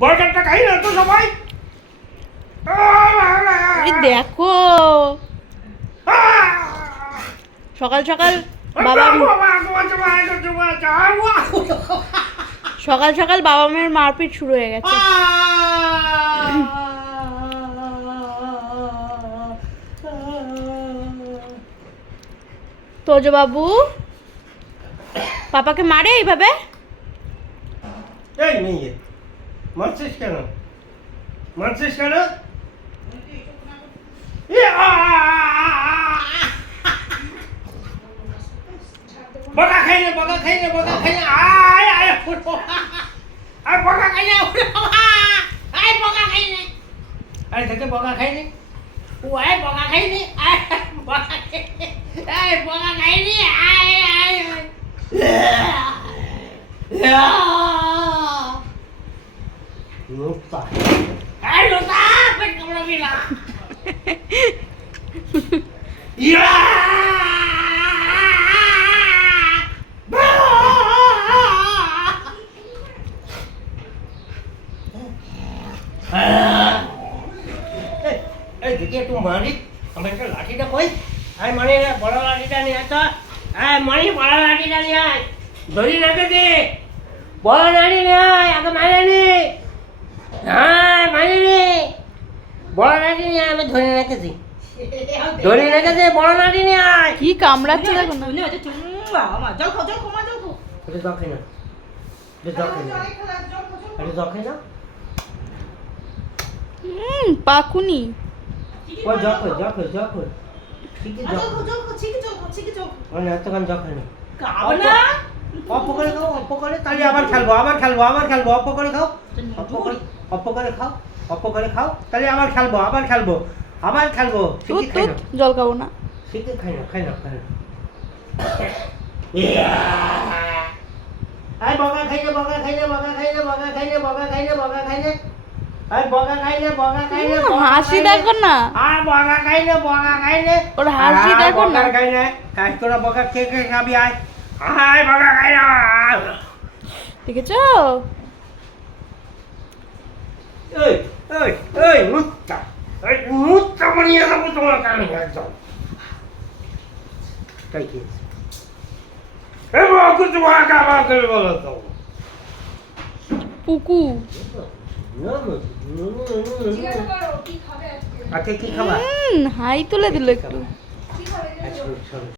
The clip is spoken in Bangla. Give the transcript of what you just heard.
বরগারটা খাই না তো সবাই। দেখো সকাল সকাল বাবা সকাল সকাল বাবা মায়ের মারপিট শুরু হয়ে গেছে। তোজো বাবু পাপাকে মারে এইভাবে? এই মেয়ে মারছিস কেন? মারছিস কেন? বকা খাই না, বকা খাই না, বকা খাই না। আয় আয় আয় বকা খাই না, আয় বকা খাই না। আরে থেকে বকা খাই নি। ও আয় বকা খাই নি, আয় বকা খাই নি, আয় বকা খাই নি, আয় আয় লোটা আয় লোটা পেট কামড়াবি না। ইয়া এই দিকে একটু মারি, আমার একটা লাঠিটা কই? আয় মারি রে, বড় লাঠিটা নিয়ে আয় তো। আয় মারি, বড় লাঠিটা নিয়ে আয়। ধরি রাখে দে, বড় লাঠি নিয়ে আয়, আগে মারি নি। হ্যাঁ মারি রে, বড় লাঠি নিয়ে আয়, আমি ধরে রেখেছি। ধরে রেখেছি, বড় লাঠি নিয়ে আয়। কি কামড়াচ্ছে দেখো না। জল খাই না, জল খাই না, জল খাই না। পাকুনি ওই জল খাই, জল খাই, জল খাই। মানে এতক্ষণ জল খাই না। অল্প করে খাও, অল্প করে, তাহলে আবার খেলবো, আবার খেলবো, আবার খেলবো। অল্প করে খাও, অল্প করে, অল্প করে খাও, অল্প করে খাও, তাহলে আবার খেলবো, আবার খেলবো, আবার খেলবো। শিখি খাই না, জল খাবো না। শিখি খাই না, খাই না, খাই না। আয় বগা খাই না, বগা খাই না, বগা খাই না, বগা খাই না, বগা খাই না, বগা খাই না। আয় বগা খাই না, বগা খাই না, হাসি দেখো না। আর বগা খাই না, বগা খাই না। ওর হাসি দেখো না। বগা খাই না, আয় তোরা বগা কে কে খাবি আয়। আয় বগা খাই না। দেখেছো? এই এই এই মুত্তা, এই মুত্তা বানিয়ে দেবো তোমার কানে একদম। তাই কি? এই বাবু তোমার কাবা করে বলো তো। পুকু আজকে কি খাবা? হাই তুলে দিল একটু। আচ্ছা, চলো।